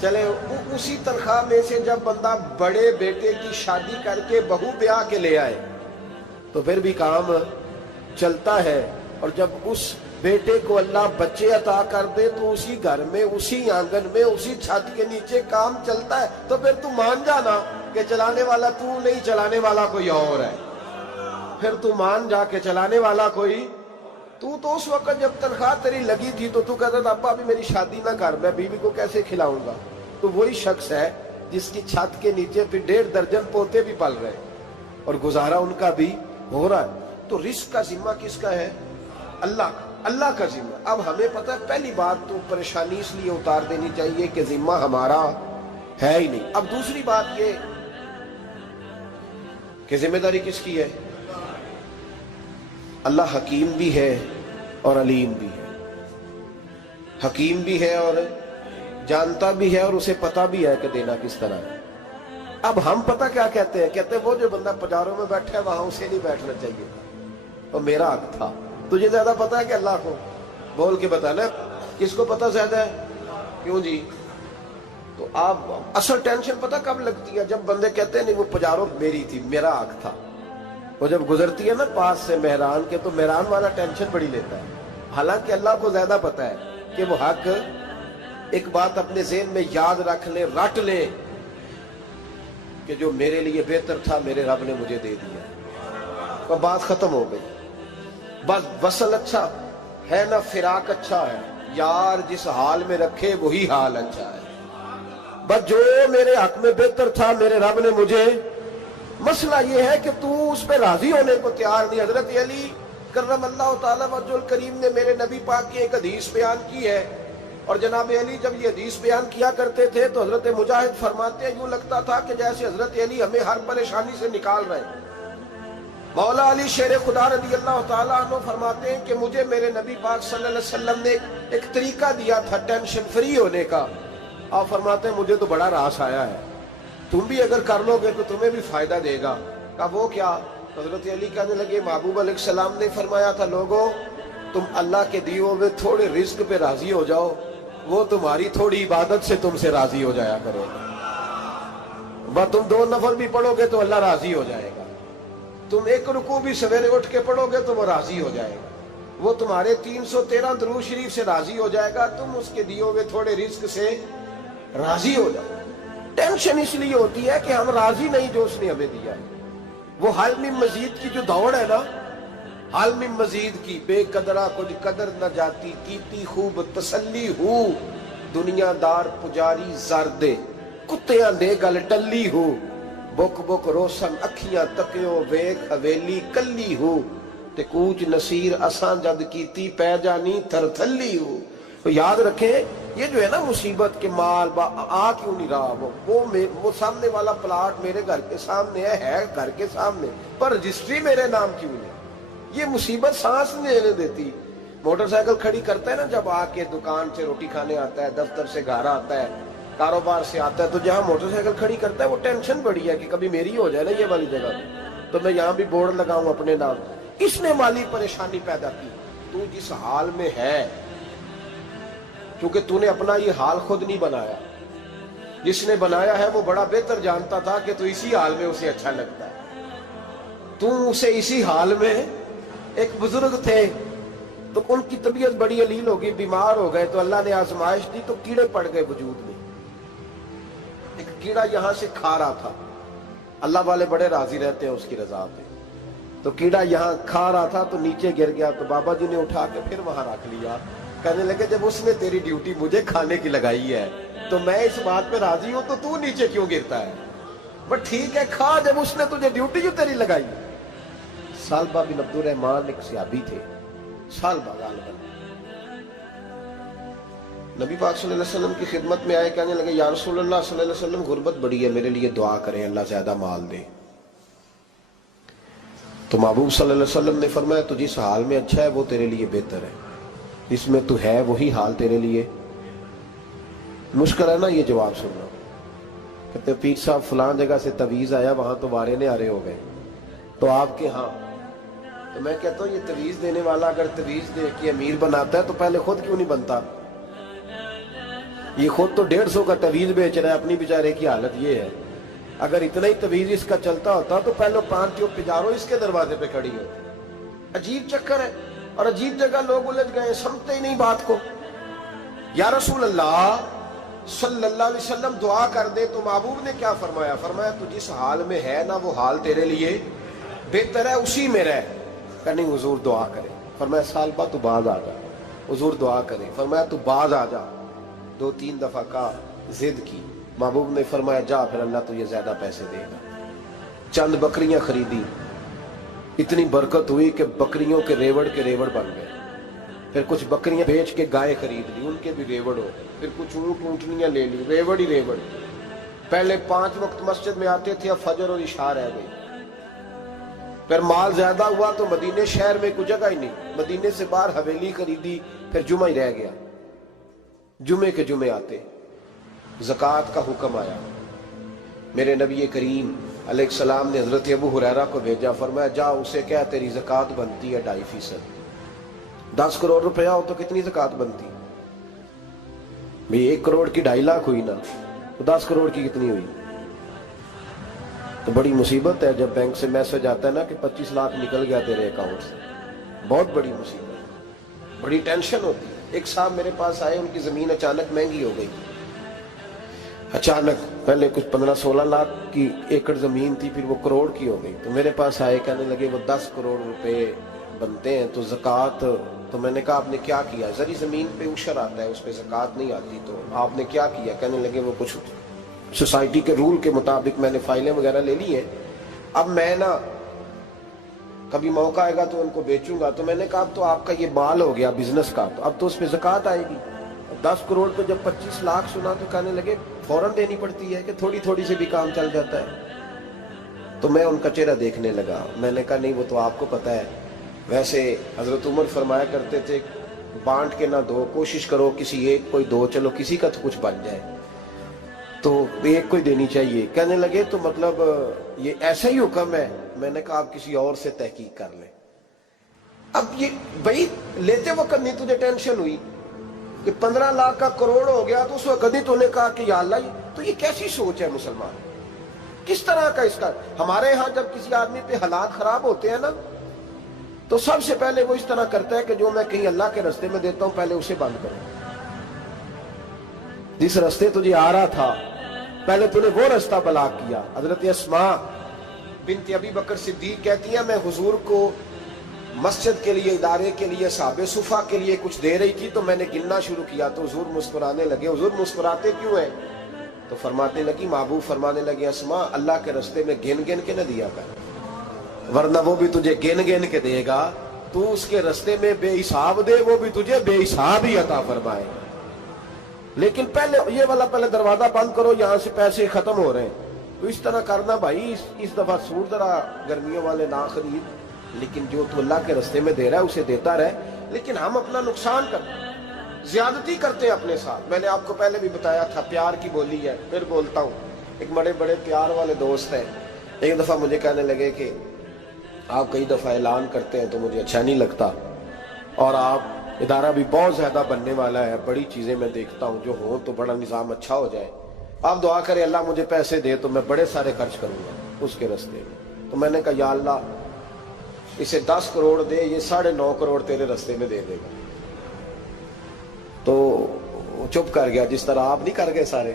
چلے اسی تنخواہ میں سے جب بندہ بڑے بیٹے کی شادی کر کے بہو بیاہ کے لے آئے تو پھر بھی کام چلتا ہے، اور جب اس بیٹے کو اللہ بچے عطا کر دے تو اسی گھر میں، اسی آنگن میں، اسی چھت کے نیچے کام چلتا ہے۔ تو پھر تو مان جانا کہ چلانے والا تو نہیں، چلانے والا کوئی اور ہے۔ پھر تو مان جا کہ چلانے والا کوئی تو اس وقت جب تنخواہ تیری لگی تھی تو کہتا تھا ابا ابھی میری شادی نہ کر، میں بیوی کو کیسے کھلاؤں گا؟ تو وہی شخص ہے جس کی چھت کے نیچے پھر 1.5 درجن پوتے بھی پل رہے اور گزارا ان کا بھی ہو رہا ہے۔ تو رزق کا ذمہ کس کا ہے؟ اللہ کا ذمہ۔ اب ہمیں پتہ ہے پہلی بات تو پریشانی اس لیے اتار دینی چاہیے کہ ذمہ ہمارا ہے ہی نہیں۔ اب دوسری بات یہ کہ ذمہ داری کس کی ہے؟ اللہ حکیم بھی ہے اور علیم بھی ہے، حکیم بھی ہے اور جانتا بھی ہے اور اسے پتہ بھی ہے کہ دینا کس طرح ہے۔ اب ہم پتہ کیا کہتے ہیں وہ جو بندہ پجاروں میں بیٹھا ہے وہاں اسے نہیں بیٹھنا چاہیے تھا، اور میرا حق تھا۔ تجھے زیادہ پتہ ہے کہ اللہ کو؟ بول کے بتانا کس کو پتہ زیادہ ہے؟ کیوں جی؟ تو آپ اصل ٹینشن پتہ کب لگتی ہے؟ جب بندے کہتے ہیں نہیں وہ پجاروں میری تھی، میرا حق تھا۔ وہ جب گزرتی ہے نا پاس سے مہران کے تو مہران والا ٹینشن بڑی لیتا ہے، حالانکہ اللہ کو زیادہ پتہ ہے کہ وہ حق۔ ایک بات اپنے ذہن میں یاد رکھ لیں، رٹ لیں کہ جو میرے لیے بہتر تھا میرے رب نے مجھے دے دیا، اور بات ختم ہو گئی۔ بس وصل اچھا ہے نہ فراق اچھا ہے، یار جس حال میں رکھے وہی حال اچھا ہے۔ بس جو میرے حق میں بہتر تھا میرے رب نے مجھے، مسئلہ یہ ہے کہ تو اس پہ راضی ہونے کو تیار نہیں۔ حضرت علی کرم اللہ تعالیٰ وجہ الکریم نے میرے نبی پاک کی ایک حدیث بیان کی ہے، اور جناب علی جب یہ حدیث بیان کیا کرتے تھے تو حضرت مجاہد فرماتے ہیں یوں لگتا تھا کہ جیسے حضرت علی ہمیں ہر پریشانی سے نکال رہے ہیں۔ مولا علی شیر خدا رضی اللہ تعالیٰ عنہ فرماتے ہیں کہ مجھے میرے نبی پاک صلی اللہ علیہ وسلم نے ایک طریقہ دیا تھا ٹینشن فری ہونے کا۔ آپ فرماتے ہیں مجھے تو بڑا راس آیا ہے، تم بھی اگر کر لو گے تو تمہیں بھی فائدہ دے گا۔ کہا وہ کیا؟ حضرت علی کہنے لگے محبوب علیہ السلام نے فرمایا تھا لوگوں تم اللہ کے دیے ہوئے تھوڑے رزق پہ راضی ہو جاؤ، وہ تمہاری تھوڑی عبادت سے تم سے راضی ہو جایا کرے گا۔ بس تم 2 نفل بھی پڑھو گے تو اللہ راضی ہو جائے گا، تم 1 رکوع بھی سویرے اٹھ کے پڑھو گے تو وہ راضی ہو جائے گا، وہ تمہارے 313 درود شریف سے راضی ہو جائے گا، تم اس کے دیے ہوئے تھوڑے رزق سے راضی ہو جاؤ۔ ٹینشن اس لیے ہوتی ہے کہ ہم راضی نہیں جو اس نے ہمیں دیا ہے۔ وہ حال میں مزید کی جو دوڑ ہے نا، حال میں مزید کی، بے قدرہ کچھ قدر نہ جاتی، کیتی خوب تسلی ہو، دنیا دار پجاری زردے کتیاں دے گل ٹلی ہو، بک بک روشن اکھیاں تکیو ویک حویلی کلی ہو، تے کوچ نصیر اساں جد کیتی پہ جانی تھر تھلی ہو۔ تو یاد رکھیں یہ جو ہے نا مصیبت کے مال آ کیوں نہیں رہا، وہ سامنے والا پلاٹ میرے گھر کے سامنے ہے گھر کے سامنے، پر رجسٹری میرے نام کیوں نہیں؟ یہ مصیبت سانس نہیں لینے دیتی۔ موٹر سائیکل کھڑی کرتا ہے نا جب آ کے دکان سے روٹی کھانے آتا ہے، دفتر سے گھر آتا ہے، کاروبار سے آتا ہے، تو جہاں موٹر سائیکل کھڑی کرتا ہے وہ ٹینشن بڑی ہے کہ کبھی میری ہو جائے نا یہ والی جگہ، تو میں یہاں بھی بورڈ لگاؤں اپنے نام۔ اس نے مالی پریشانی پیدا کی۔ تو جس حال میں ہے، کیونکہ تو نے اپنا یہ حال خود نہیں بنایا، جس نے بنایا ہے وہ بڑا بہتر جانتا تھا کہ تو اسی حال میں اسے اچھا لگتا ہے۔ تو اسے اسی حال میں، ایک بزرگ تھے تو ان کی طبیعت بڑی علیل ہو گئی، بیمار ہو گئے، تو اللہ نے آزمائش دی تو کیڑے پڑ گئے وجود میں۔ ایک کیڑا یہاں سے کھا رہا تھا، اللہ والے بڑے راضی رہتے ہیں اس کی رضا پہ، تو کیڑا یہاں کھا رہا تھا تو نیچے گر گیا، تو بابا جی نے اٹھا کے پھر وہاں رکھ لیا، کہنے لگے جب اس نے تیری ڈیوٹی مجھے کھانے کی لگائی ہے تو میں اس بات پہ راضی ہوں، تو نیچے کیوں گرتا ہے؟ بٹ ٹھیک ہے کھا، جب اس نے تجھے ڈیوٹی جو تیری لگائی۔ سالبہ بن عبد الرحمن ایک صحابی تھے، سالبہ غالباً نبی پاک صلی اللہ علیہ وسلم کی خدمت میں آئے، کہنے لگے یا رسول اللہ صلی اللہ علیہ وسلم غربت بڑی ہے، میرے لیے دعا کریں اللہ زیادہ مال دے۔ تو محبوب صلی اللہ علیہ وسلم نے فرمایا تو جس حال میں اچھا ہے وہ تیرے لیے بہتر ہے، اس میں تو ہے وہی حال تیرے لیے۔ مشکل ہے نا یہ جواب سننا، کہتے پیر صاحب فلان جگہ سے تویز آیا، وہاں تو وارے نے آرے ہو گئے، تو آپ کے ہاں، تو میں کہتا ہوں یہ تویز دینے والا اگر تویز دے کے امیر بناتا ہے تو پہلے خود کیوں نہیں بنتا؟ یہ خود تو 150 کا تویز بیچ رہا ہے، اپنی بیچارے کی حالت یہ ہے۔ اگر اتنا ہی تویز اس کا چلتا ہوتا تو پہلے 5 ٹیوب پجارو اس کے دروازے پہ کھڑی ہوتی۔ عجیب چکر ہے اور عجیب جگہ لوگ الجھ گئے، سمجھتے ہی نہیں بات کو۔ یا رسول اللہ صلی اللہ علیہ وسلم دعا کر دے تو محبوب نے کیا فرمایا؟ فرمایا تو جس حال میں ہے نا وہ حال تیرے لیے بہتر ہے، اسی میں رہ۔ کہ نہیں حضور دعا کرے۔ فرمایا سال بعد تو باز آ جا۔ حضور دعا کرے۔ فرمایا تو باز آ جا۔ 2-3 دفعہ کا ضد کی، محبوب نے فرمایا جا، پھر اللہ تجھے زیادہ پیسے دے گا۔ چند بکریاں خریدی، اتنی برکت ہوئی کہ بکریوں کے ریوڑ بن گئے۔ پھر کچھ بکریاں بیچ کے گائے خرید لی، ان کے بھی ریوڑ ہو گئے۔ پھر کچھ اونٹنیاں لے لی، ریوڑ ہی ریوڑ۔ پہلے 5 وقت مسجد میں آتے تھے، اب فجر اور عشاء رہ گئی۔ پھر مال زیادہ ہوا تو مدینے شہر میں کوئی جگہ ہی نہیں، مدینے سے باہر حویلی خریدی، پھر جمعہ ہی رہ گیا۔ جمعے کے جمعے آتے، زکوٰۃ کا حکم آیا۔ میرے نبی کریم علیہ السلام نے حضرت ابو ہریرہ کو بھیجا، فرمایا جا اسے کہہ تیری زکوٰۃ بنتی ہے 2.5%۔ 10 کروڑ روپیہ ہو تو کتنی زکوٰۃ بنتی؟ بھئی 1 کروڑ کی 2.5 لاکھ ہوئی نا، تو 10 کروڑ کی کتنی ہوئی؟ تو بڑی مصیبت ہے جب بینک سے میسج آتا ہے نا کہ 25 لاکھ نکل گیا تیرے اکاؤنٹ سے، بہت بڑی مصیبت، بڑی ٹینشن ہوتی ہے۔ ایک صاحب میرے پاس آئے، ان کی زمین اچانک مہنگی ہو گئی، اچانک پہلے کچھ 15-16 لاکھ کی ایکڑ زمین تھی، پھر وہ کروڑ کی ہو گئی۔ تو میرے پاس آئے، کہنے لگے وہ 10 کروڑ روپے بنتے ہیں تو زکوٰۃ، تو میں نے کہا آپ نے کیا کیا؟ زری زمین پہ عشر آتا ہے، اس پہ زکوٰۃ نہیں آتی، تو آپ نے کیا کیا؟ کہنے لگے وہ کچھ سوسائٹی کے رول کے مطابق میں نے فائلیں وغیرہ لے لی ہیں، اب میں نا کبھی موقع آئے گا تو ان کو بیچوں گا۔ تو میں نے کہا اب تو آپ کا یہ مال ہو گیا بزنس کا، تو اب تو اس پہ زکوٰۃ آئے گی۔ 10 کروڑ پہ جب 25 لاکھ سنا تو کہنے لگے فوراً دینی پڑتی ہے کہ تھوڑی تھوڑی سے بھی کام چل جاتا ہے؟ تو میں ان کا چہرہ دیکھنے لگا، میں نے کہا نہیں وہ تو آپ کو پتا ہے، ویسے حضرت عمر فرمایا کرتے تھے بانٹ کے نہ دو، کوشش کرو کسی ایک کو دو، چلو کسی کا تو کچھ بن جائے، تو ایک کو دینی چاہیے۔ کہنے لگے تو مطلب یہ ایسا ہی حکم ہے؟ میں نے کہا آپ کسی اور سے تحقیق کر لیں۔ اب یہ بھائی لیتے وقت نہیں تجھے ٹینشن ہوئی کہ 15 لاکھ کا کروڑ ہو گیا، تو اس وقت نہیں تو نے کہا کہ یا اللہ، تو یہ کیسی سوچ ہے مسلمان؟ کس طرح کا اس کا؟ ہمارے ہاں جب کسی آدمی پہ حالات خراب ہوتے ہیں نا، تو سب سے پہلے وہ اس طرح کرتا ہے کہ جو میں کہیں اللہ کے رستے میں دیتا ہوں پہلے اسے بند کروں۔ جس رستے تجھے آ رہا تھا پہلے تو نے وہ رستہ بلاک کیا۔ حضرت اسماء بنت ابی بکر صدیق کہتی ہیں میں حضور کو مسجد کے لیے، ادارے کے لیے، صحابہ صفہ کے لیے کچھ دے رہی تھی، تو میں نے گننا شروع کیا تو حضور مسکرانے لگے۔ حضور مسکراتے کیوں ہیں؟ تو فرمانے لگی، محبوب فرمانے لگے اسماء اللہ کے رستے میں گن گن کے نہ دیا کر، ورنہ وہ بھی تجھے گن گن کے دے گا، تو اس کے رستے میں بے حساب دے، وہ بھی تجھے بے حساب ہی عطا فرمائے۔ لیکن پہلے یہ والا پہلے دروازہ بند کرو، یہاں سے پیسے ختم ہو رہے ہیں، تو اس طرح کرنا بھائی۔ اس دفعہ سوٹ ذرا گرمیوں والے نہ خرید، لیکن جو تو اللہ کے رستے میں دے رہا ہے اسے دیتا رہے۔ لیکن ہم اپنا نقصان کرتے ہیں، زیادتی کرتے ہیں اپنے ساتھ۔ میں نے آپ کو پہلے بھی بتایا تھا پیار کی بولی ہے، پھر بولتا ہوں۔ ایک بڑے بڑے پیار والے دوست ہیں، ایک دفعہ مجھے کہنے لگے کہ آپ کئی دفعہ اعلان کرتے ہیں تو مجھے اچھا نہیں لگتا، اور آپ ادارہ بھی بہت زیادہ بننے والا ہے، بڑی چیزیں میں دیکھتا ہوں جو ہوں تو بڑا نظام اچھا ہو جائے، آپ دعا کریں اللہ مجھے پیسے دے تو میں بڑے سارے خرچ کروں گا اس کے رستے میں۔ تو میں نے کہا یا اللہ اسے 10 کروڑ دے، یہ 9.5 کروڑ تیرے رستے میں دے دے گا۔ تو چپ کر گیا، جس طرح آپ نہیں کر گئے سارے،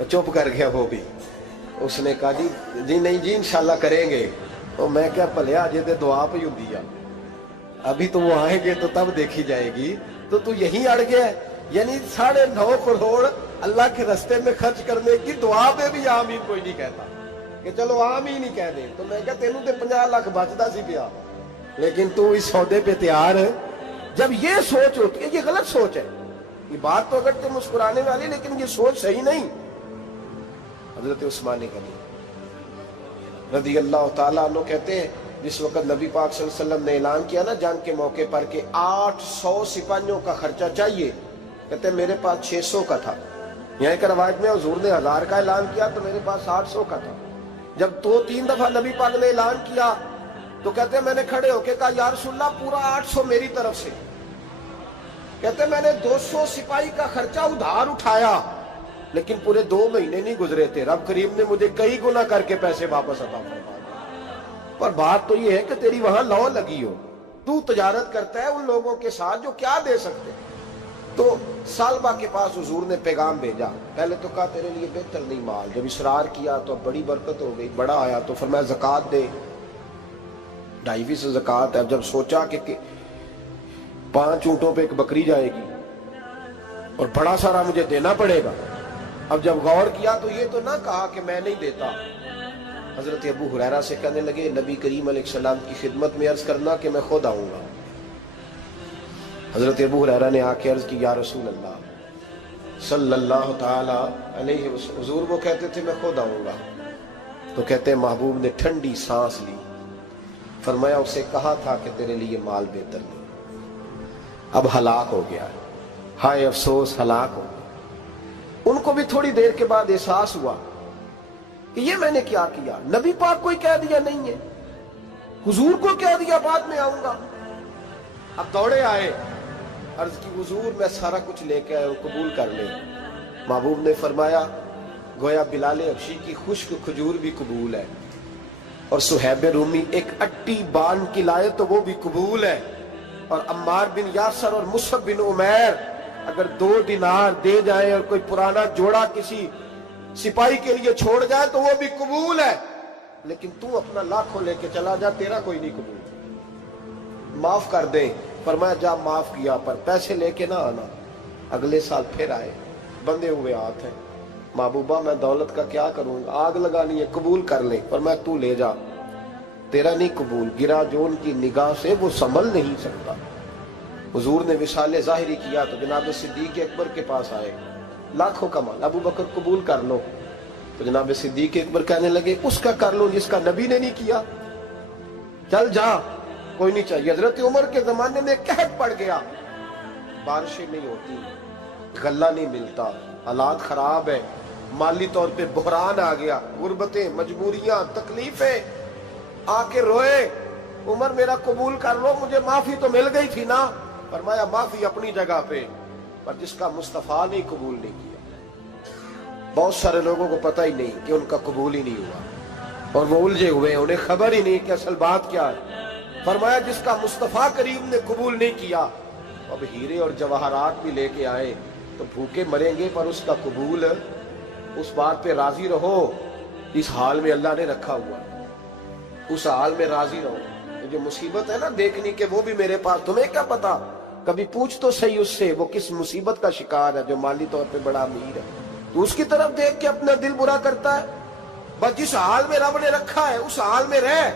چپ کر گیا وہ بھی۔ اس نے کہا جی نہیں جی انشاءاللہ کریں گے۔ تو میں کیا پلیا جی تے دعا پہ ہوں دیا، ابھی تو وہ آئیں گے تو تب دیکھی جائے گی، تو تو یہیں اڑ گیا ہے۔ یعنی 9.5 کروڑ اللہ کے رستے میں خرچ کرنے کی دعا پہ بھی آمین کوئی نہیں کہتا کہ چلو آمین ہی کہہ دیں۔ تو میں کہا تینوں تے 50 لاکھ بچتا سی پیا، لیکن تو اس سودے پہ تیار ہے۔ جب یہ سوچ ہوتی ہے، یہ غلط سوچ ہے، یہ بات تو اگر تم مسکرانے والی، لیکن یہ سوچ صحیح نہیں۔ حضرت عثمان غنی رضی اللہ تعالیٰ عنہ کہتے ہیں جس وقت نبی پاک صلی اللہ علیہ وسلم نے اعلان کیا نا جنگ کے موقع پر کہ 800 سپاہیوں کا خرچہ چاہیے، کہتے ہیں میرے پاس 600 کا تھا۔ یہاں ایک روایت میں حضور نے 1000 کا اعلان کیا تو میرے پاس 800 کا تھا۔ جب 2-3 دفعہ نبی پاک نے اعلان کیا تو کہتے ہیں میں نے کھڑے ہو کے کہا یا رسول اللہ پورا 800 میری طرف سے۔ کہتے میں نے 200 سپاہی کا خرچہ ادھار اٹھایا لیکن پورے 2 مہینے نہیں گزرے تھے، رب کریم نے مجھے کئی گنا کر کے پیسے واپس عطا فرما دیے۔ پر بات تو یہ ہے کہ تیری وہاں لو لگی ہو، تو تجارت کرتا ہے ان لوگوں کے ساتھ جو کیا دے سکتے۔ تو سالبہ کے پاس حضور نے پیغام بھیجا، پہلے تو کہا تیرے لیے بہتر نہیں مال، جب اصرار کیا تو بڑی برکت ہو گئی، بڑا آیا تو فرمایا زکوٰۃ دے، 2.5 زکوٰۃ ہے۔ اب جب سوچا کہ 5 اونٹوں پہ ایک بکری جائے گی اور بڑا سارا مجھے دینا پڑے گا، اب جب غور کیا تو یہ تو نہ کہا کہ میں نہیں دیتا۔ حضرت ابو ہریرہ سے کہنے لگے نبی کریم علیہ السلام کی خدمت میں عرض کرنا کہ میں خود آؤں گا۔ حضرت ابو ہریرہ نے آ کے عرض کی یا رسول اللہ صلی اللہ تعالی علیہ وسلم، حضور وہ کہتے تھے میں خود آؤں گا، تو کہتے ہیں محبوب نے ٹھنڈی سانس لی، فرمایا اسے کہا تھا کہ تیرے لیے مال بہتر نہیں، اب ہلاک ہو گیا، ہائے افسوس ہلاک ہو گیا۔ ان کو بھی تھوڑی دیر کے بعد احساس ہوا کہ یہ میں نے کیا کیا، نبی پاک کو ہی کہہ دیا نہیں ہے، حضور کو کہہ دیا بعد میں آؤں گا۔ اب دوڑے آئے، عرض کی حضور میں سارا کچھ لے کے آیا ہوں، قبول کر لیں۔ محبوب نے فرمایا گویا بلال حبشی کی خشک کھجور بھی قبول ہے، اور صہیب رومی ایک اٹی بان کی لائے تو وہ بھی قبول ہے، اور عمار بن یاسر اور مصعب بن عمیر اگر 2 دینار دے جائیں اور کوئی پرانا جوڑا کسی سپاہی کے لیے چھوڑ جائے تو وہ بھی قبول ہے، لیکن تو اپنا لاکھوں لے کے چلا جا، تیرا کوئی نہیں قبول، معاف کر دیں۔ فرمایا جا معاف کیا، پر پیسے لے کے نہ آنا۔ اگلے سال پھر آئے، بندے ہوئے ہاتھ ہیں، محبوبہ میں دولت کا کیا کروں گا، آگ لگانی ہے، قبول کر لیں۔ فرمایا تو لے جا، تیرا نہیں قبول، گرا جو ان کی نگاہ سے وہ سنبھل نہیں سکتا۔ حضور نے وصال ظاہری کیا تو جناب صدیق اکبر کے پاس آئے، لاکھوں کا مال، ابو بکر قبول کر لو، تو جناب صدیق اکبر کہنے لگے اس کا کر لو جس کا نبی نے نہیں کیا، چل جا کوئی نہیں چاہیے۔ حضرت عمر کے زمانے میں قحط پڑ گیا، بارشیں نہیں ہوتی، غلہ نہیں ملتا، حالات خراب ہے، مالی طور پہ بحران آ گیا، غربتیں، مجبوریاں، تکلیفیں، آ کے روئے، عمر میرا قبول کر لو، مجھے معافی تو مل گئی تھی نا۔ فرمایا معافی اپنی جگہ پہ، پر جس کا مصطفیٰ نے قبول نہیں کیا۔ بہت سارے لوگوں کو پتہ ہی نہیں کہ ان کا قبول ہی نہیں ہوا، اور وہ الجھے ہوئے، انہیں خبر ہی نہیں کہ اصل بات کیا ہے۔ فرمایا جس کا مصطفیٰ کریم نے قبول نہیں کیا، اب ہیرے اور جواہرات بھی لے کے آئے تو بھوکے مریں گے، پر اس کا قبول، اس بات پہ راضی رہو، اس حال میں اللہ نے رکھا ہوا، اس حال میں راضی رہو۔ جو مصیبت ہے نا دیکھنی کہ وہ بھی میرے پاس، تمہیں کیا پتا، کبھی پوچھ تو صحیح اس سے وہ کس مصیبت کا شکار ہے، جو مالی طور پہ بڑا امیر ہے، تو اس کی طرف دیکھ کے اپنا دل برا کرتا ہے۔ بس جس حال میں رب نے رکھا ہے اس حال میں رہ،